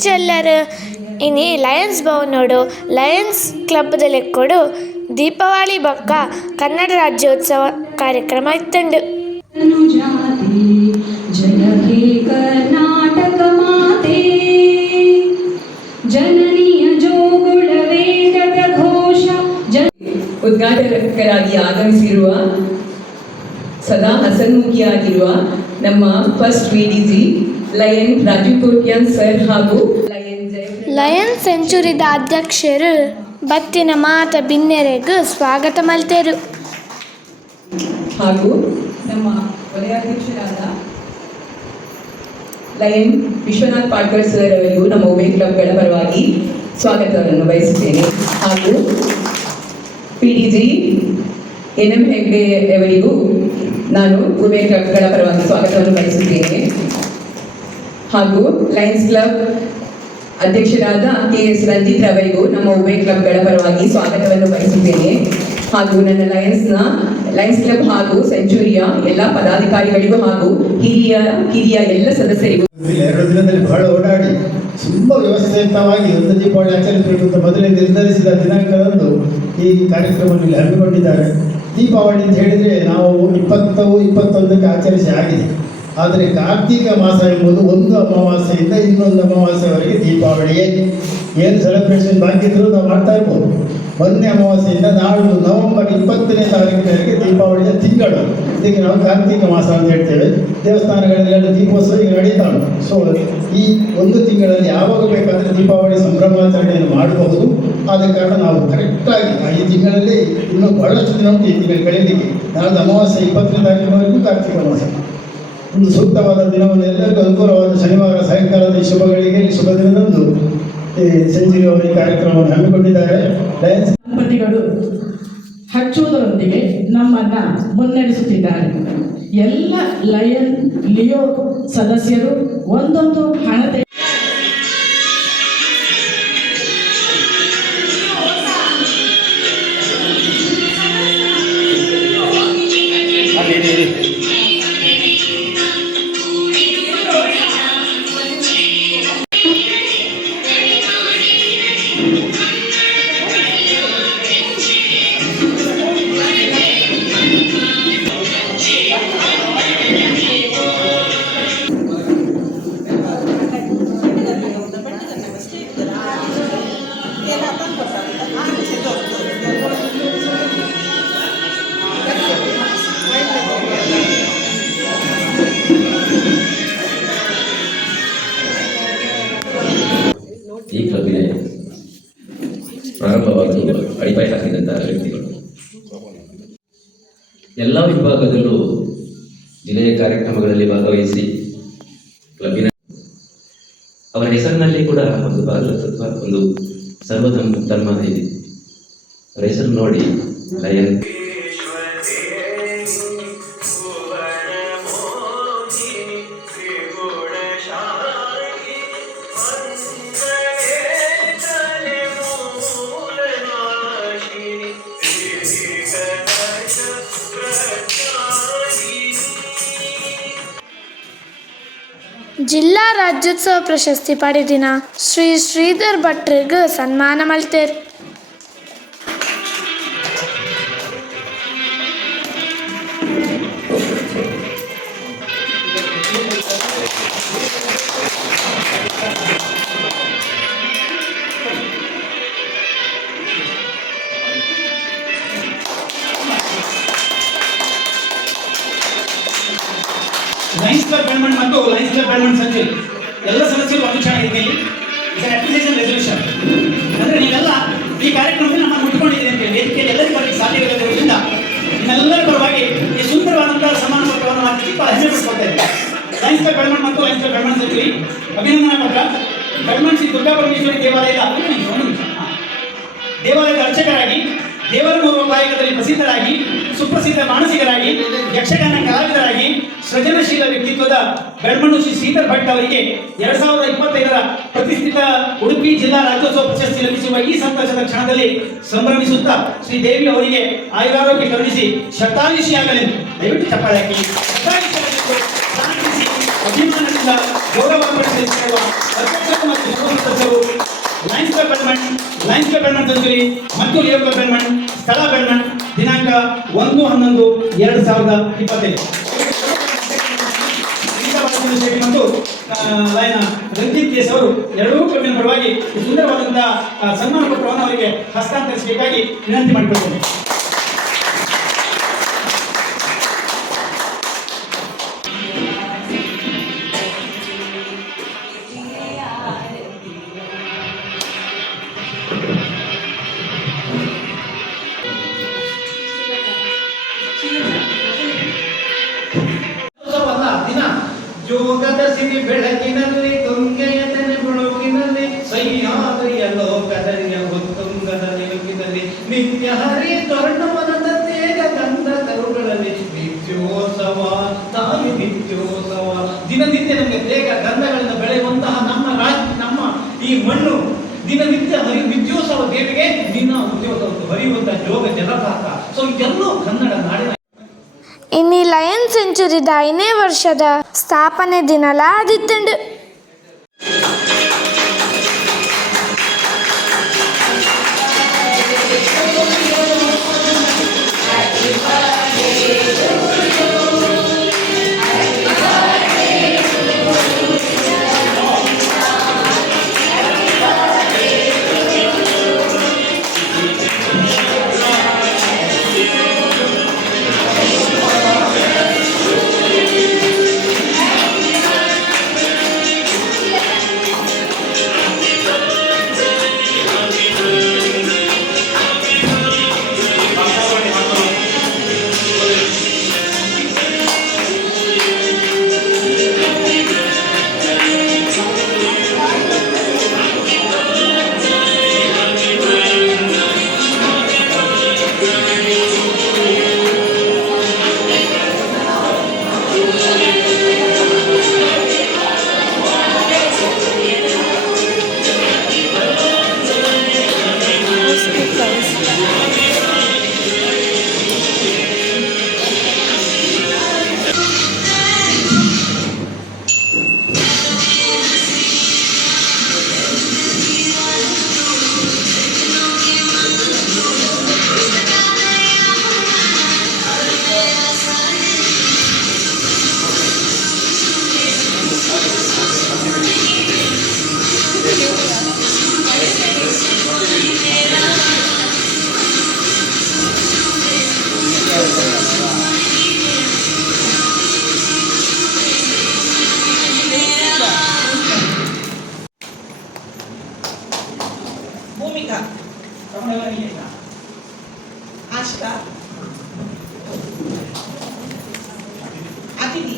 ಎಂಚೆಲ್ಲರು ಇನಿ Lions ಭವನೋಡು Lions ಕ್ಲಬ್ದ ಲೆಕ್ಕೊಡು Deepavali ಬೊಕ್ಕ ಕನ್ನಡ ರಾಜ್ಯೋತ್ಸವ ಕಾರ್ಯಕ್ರಮ ಇತ್ತಂಡು. ಉದ್ಘಾಟಕರಾಗಿ ಆಗಮಿಸಿರುವ ಸದಾ ಹಸನ್ಮುಖಿಯಾಗಿರುವ ನಮ್ಮ first VDG lion Rajeev Kotian sir ಹಾಗೂ ಲಯನ್ ಸೆಂಚುರಿದ ಅಧ್ಯಕ್ಷರು ಬತ್ತಿನ ಮಾತ ಬಿನ್ನೆರೆಗೂ ಸ್ವಾಗತ ಮಲ್ತೆರು. ಹಾಗೂ ನಮ್ಮ ವಲಯಾಧ್ಯಕ್ಷರಾದ ಲಯನ್ ವಿಶ್ವನಾಥ್ ಪಾಟ್ಕರ್ ಸರ್ ಅವರಿಗೂ ನಮ್ಮ ಉಮೆ ಕ್ಲಬ್ಗಳ ಪರವಾಗಿ ಸ್ವಾಗತವನ್ನು ಬಯಸುತ್ತೇನೆ. ಹಾಗೂ PDG NM ಹೆಗ್ಡೆ ಅವರಿಗೂ ನಾನು ಉಮೆ ಕ್ಲಬ್ಗಳ ಪರವಾಗಿ ಸ್ವಾಗತವನ್ನು ಬಯಸುತ್ತೇನೆ. ಹಾಗೂ ಲಯನ್ಸ್ ಕ್ಲಬ್ ಅಧ್ಯಕ್ಷರಾದ KS ರಂಜಿತ್ ಅವರಿಗೂ ನಮ್ಮ ಉಮೆ ಕ್ಲಬ್ಗಳ ಪರವಾಗಿ ಸ್ವಾಗತವನ್ನು ಬಯಸುತ್ತೇನೆ. ಹಾಗೂ ನನ್ನ ಲಯನ್ಸ್ ಕ್ಲಬ್ ಹಾಗೂ ಸೆಂಚುರಿಯ ಎಲ್ಲ ಪದಾಧಿಕಾರಿಗಳಿಗೂ ಹಾಗೂ ಹಿರಿಯ ಎಲ್ಲ ಸದಸ್ಯರಿಗೂ 2 ದಿನದಲ್ಲಿ ಬಹಳ ಓಡಾಡಿ ತುಂಬಾ ವ್ಯವಸ್ಥಿತವಾಗಿ ಒಂದು ದೀಪಾವಳಿ ಆಚರಿಸಬೇಕು ಅಂತ ಮೊದಲೇ ನಿರ್ಧರಿಸಿದ ದಿನಾಂಕದಂದು ಈ ಕಾರ್ಯಕ್ರಮವನ್ನು ಹಮ್ಮಿಕೊಂಡಿದ್ದಾರೆ. ದೀಪಾವಳಿ ಅಂತ ಹೇಳಿದರೆ ನಾವು 20-21ಕ್ಕೆ ಆಚರಿಸಿ ಆಗಿದೆ. ಆದರೆ ಕಾರ್ತಿಕ ಮಾಸ ಎಂಬುದು ಒಂದು ಅಮಾವಾಸ್ಯೆಯಿಂದ ಇನ್ನೊಂದು ಅಮಾವಾಸ್ಯೆವರೆಗೆ ದೀಪಾವಳಿಯೇ. ಏನು ಸೆಲೆಬ್ರೇಷನ್ ಬಾಕಿ ಇದ್ರೂ ನಾವು ಮಾಡ್ತಾ ಇರ್ಬೋದು. ಮೊನ್ನೆ ಅಮಾವಾಸ್ಯೆಯಿಂದ ನಾಳೆ ನವೆಂಬರ್ 20ನೇ ತಾರೀಕಿನವರೆಗೆ ದೀಪಾವಳಿಯ ತಿಂಗಳು, ಇದಕ್ಕೆ ನಾವು ಕಾರ್ತಿಕ ಮಾಸ ಅಂತ ಹೇಳ್ತೇವೆ. ದೇವಸ್ಥಾನಗಳಲ್ಲಿ ದೀಪೋತ್ಸವ ಈಗ ನಡೀತಾ ಉಂಟು. ಸೊ ಈ ಒಂದು ತಿಂಗಳಲ್ಲಿ ಯಾವಾಗ ಬೇಕಾದರೆ ದೀಪಾವಳಿ ಸಂಭ್ರಮಾಚರಣೆಯನ್ನು ಮಾಡಬಹುದು. ಆದ ಕಾರಣ ನಾವು ಕರೆಕ್ಟಾಗಿ ಈ ತಿಂಗಳಲ್ಲಿ ಇನ್ನೂ ಬಹಳಷ್ಟು ದಿನ ಉಂಟು ಈ ತಿಂಗಳು ಕಳೆಯಲಿಕ್ಕೆ. ನಾಳೆ ಅಮಾವಾಸ್ಯೆ 20ನೇ ತಾರೀಕಿನವರೆಗೂ ಕಾರ್ತಿಕ ಮಾಸ. ಒಂದು ಸೂಕ್ತವಾದ ದಿನವನ್ನು ಎಲ್ಲರಿಗೂ ಅನುಕೂಲವಾದ ಶನಿವಾರ ಸಾಯಂಕಾಲದ ಈ ಶುಭ ದಿನದಂದು ಸೆಂಚುರಿ ಅವರು ಈ ಕಾರ್ಯಕ್ರಮವನ್ನು ಹಮ್ಮಿಕೊಂಡಿದ್ದಾರೆ. ದಂಪತಿಗಳು ಹಚ್ಚುವುದರೊಂದಿಗೆ ನಮ್ಮನ್ನ ಮುನ್ನಡೆಸುತ್ತಿದ್ದಾರೆ. ಎಲ್ಲ ಲಯನ್ ಲಿಯೋ ಸದಸ್ಯರು ಒಂದೊಂದು ಹಣತೆ ಈ ಕ್ಲಬ್ಗೆ ಪ್ರಾರಂಭವಾಗಲು ಅಡಿಪಾಯ ಹಾಕಿದಂತಹ ವ್ಯಕ್ತಿಗಳು ಎಲ್ಲ ವಿಭಾಗದಲ್ಲೂ ಜಿಲ್ಲೆಯ ಕಾರ್ಯಕ್ರಮಗಳಲ್ಲಿ ಭಾಗವಹಿಸಿ ಕ್ಲಬ್ಬಿನ ಅವರ ಹೆಸರಿನಲ್ಲಿ ಕೂಡ ಒಂದು ಬಾಲತತ್ವ, ಒಂದು ಸರ್ವಧರ್ಮ ಇದೆ. ಅವರ ಹೆಸರು ನೋಡಿ ಲಯನ್. ಜಿಲ್ಲಾ ರಾಜ್ಯೋತ್ಸವ ಪ್ರಶಸ್ತಿ ಪಡೆದಿನ ಶ್ರೀ ಶ್ರೀಧರ್ ಭಟ್ರಿಗೆ ಸನ್ಮಾನ ಮಲ್ತೇರು. ಲಯನ್ಸ್ ಕ್ಲಬ್ ಬೆಳ್ಮಂಡ್ ಮತ್ತು ಲಯನ್ಸ್ ಕ್ಲಬ್ ಬೆಳ್ಮಂಡ್ ಸೆಂಚುರಿ ಎಲ್ಲ ಸದಸ್ಯರು ಒಂದು ಚೆನ್ನಾಗಿದೆ. ಅಪ್ಲಿಕೇಶನ್ ರೆಸಲ್ಯೂಷನ್ ಅಂದರೆ ನೀವೆಲ್ಲ ಈ ಕಾರ್ಯಕ್ರಮದಲ್ಲಿ ನಮ್ಮನ್ನು ಮುಟ್ಕೊಂಡಿದ್ದೀರಿ ಅಂತ ವೇದಿಕೆಯಲ್ಲಿ ಎಲ್ಲರಿಗೂ ಬರಲಿಕ್ಕೆ ಸಾಧ್ಯವಿಲ್ಲದಿರುವುದರಿಂದ ನಿಮ್ಮೆಲ್ಲರ ಪರವಾಗಿ ಈ ಸುಂದರವಾದಂತಹ ಸಮಾನ ಪತ್ರವನ್ನು ಹಾಕಿ ಹೆಮ್ಮೆ ಪಡಿಸ್ಕೊಳ್ತಾ ಇದ್ದಾರೆ. ಲಯನ್ಸ್ ಕ್ಲಬ್ ಬೆಳ್ಮಂಡ್ ಮತ್ತು ಲಯನ್ಸ್ ಕ್ಲಬ್ ಬೆಳ್ಮಂಡ್ ಸೆಂಚುರಿ ಅಭಿನಂದನಾ ಪತ್ರ ಬೆಳ್ಮಂಡ್ ಶ್ರೀ ದುರ್ಗಾ ಪರಮೇಶ್ವರಿ ದೇವಾಲಯದ ದೇವಾಲಯದ ಅರ್ಚಕರಾಗಿ, ದೇವರ ಮೂರ್ವೋಪಾಯಕದಲ್ಲಿ ಪ್ರಸಿದ್ಧರಾಗಿ, ಸುಪ್ರಸಿದ್ಧ ಮಾನಸಿಕರಾಗಿ, ಯಕ್ಷಗಾನ ಕಲಾವಿದರಾಗಿ, ಸೃಜನಶೀಲ ವ್ಯಕ್ತಿತ್ವದ ಬೆಳ್ಮಣ್ಣು ಶ್ರೀ ಶ್ರೀಧರ್ ಭಟ್ ಅವರಿಗೆ 2025ರ ಪ್ರತಿಷ್ಠಿತ ಉಡುಪಿ ಜಿಲ್ಲಾ ರಾಜ್ಯೋತ್ಸವ ಪ್ರಶಸ್ತಿ ಲಭಿಸುವ ಈ ಸಂತೋಷದ ಕ್ಷಣದಲ್ಲಿ ಸಂಭ್ರಮಿಸುತ್ತಾ ಶ್ರೀ ದೇವಿ ಅವರಿಗೆ ಆಯುರಾರೋಗ್ಯ ಕರುಣಿಸಿ ಶತಾಯುಷಿಯಾಗಲೆಂದು ದಯವಿಟ್ಟು ಚಪ್ಪಾಳೆ ಹಾಕಿ ಅಭಿಮಾನದಿಂದ ಗೌರವವನ್ನು ಸಲ್ಲಿಸಿರುವ ಅಧ್ಯಕ್ಷರು ಮತ್ತು ಇಬ್ಬರು ಸದಸ್ಯರು ಲಯನ್ಸ್ ಕ್ಲಬ್ ಬೆಳ್ಮಣ್ ಸೆಂಚುರಿ ಮತ್ತು ಲಿಯೋ ಕ್ಲಬ್ ಬೆಳ್ಮಣ್ ಸ್ಥಳ ಬೆಳ್ಮಣ್ ದಿನಾಂಕ 1/11/2025 ಶೆಟ್ಟಿ ಮತ್ತು ಲಯನ ರಂಜಿತ್ ಕೇಸ್ ಅವರು ಎರಡೂ ಕ್ಲಬ್ಬಿನ ಪರವಾಗಿ ಸುಂದರವಾದಂತಹ ಸನ್ಮಾನ ಪತ್ರವನ್ನು ಅವರಿಗೆ ಹಸ್ತಾಂತರಿಸಬೇಕಾಗಿ ವಿನಂತಿ ಮಾಡಿಕೊಳ್ಳುತ್ತೇನೆ. ದಿನ ಯೋಗದ ಸಿರಿ ಬೆಳಕಿನಲ್ಲಿ ತುಂಗೆಯ ತೆನೆ ಬೆಳಕಿನಲ್ಲಿ ಸಹ್ಯಾದ್ರಿಯ ಲೋಕದರಿಯ ಉತ್ತುಂಗದ ನಿಲುಕಿನಲ್ಲಿ ನಿತ್ಯ ಹರಿ ಸ್ವರ್ಣವನದ ತೇಜ ಗಂಧ ಕರುಗಳಲ್ಲಿ ನಿತ್ಯೋತ್ಸವ ತಾಯಿ ನಿತ್ಯೋತ್ಸವ. ದಿನನಿತ್ಯ ನಮಗೆ ತೇಗ ಗಂಧಗಳಿಂದ ಬೆಳೆಯುವಂತಹ ನಮ್ಮ ಈ ಮಣ್ಣು ದಿನನಿತ್ಯ ನಿತ್ಯೋತ್ಸವ ದೇವಿಗೆ ದಿನ ಉದ್ಯೋಗವನ್ನು ಹರಿಯುವಂತಹ ಜೋಗ ಜಲಪಾತ. ಸೊ ಇದೆಲ್ಲೂ ಕನ್ನಡ ನಾಡಿನ ഇനി ലയൺ സെഞ്ചുറിയുടെ 5ನೇ ವರ್ಷದ ಸ್ಥಾಪನೆ ದಿನಲ ಆದಿತ್ತುಂಡು. ಭೂಮಿಕಾ ಆಶಿಕಾ ಅತಿಥಿ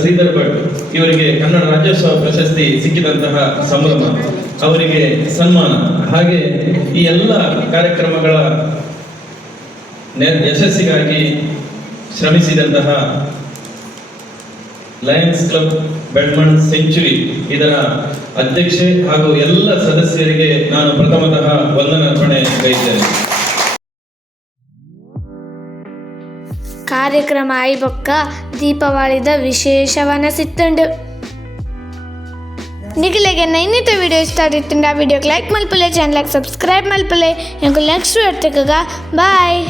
ಶ್ರೀಧರ್ ಭಟ್ ಇವರಿಗೆ ಕನ್ನಡ ರಾಜ್ಯೋತ್ಸವ ಪ್ರಶಸ್ತಿ ಸಿಕ್ಕಿದಂತಹ ಸಂಭ್ರಮ, ಅವರಿಗೆ ಸನ್ಮಾನ. ಹಾಗೆ ಈ ಎಲ್ಲ ಕಾರ್ಯಕ್ರಮಗಳ ಯಶಸ್ಸಿಗಾಗಿ ಶ್ರಮಿಸಿದಂತಹ ಲಯನ್ಸ್ ಕ್ಲಬ್ ಬೆಳ್ಮಣ್ ಸೆಂಚುರಿ ಇದರ ಅಧ್ಯಕ್ಷೆ ಹಾಗೂ ಎಲ್ಲ ಸದಸ್ಯರಿಗೆ ನಾನು ಪ್ರಥಮತಃ ವಂದನಾರ್ಪಣೆ ಗೈದ್ದೇನೆ. ಕಾರ್ಯಕ್ರಮ ಆಯ್ಬೊಕ್ಕ ದೀಪಾವಳಿದ ವಿಶೇಷವನ ಸಿತ್ತುಂಡು. ನಿಖಿಲೆಗೆ ನೈನಿತ ವಿಡಿಯೋ ಇಷ್ಟ ಆದಿತ್ತುಂಡು ಆ ವಿಡಿಯೋಗೆ ಲೈಕ್ ಮಲ್ಪಲೆ, ಚಾನಲ್ಗೆ ಸಬ್ಸ್ಕ್ರೈಬ್ ಮಲ್ಪಲೆ. ನೆಕ್ಸ್ಟ್ ಬಾಯ್.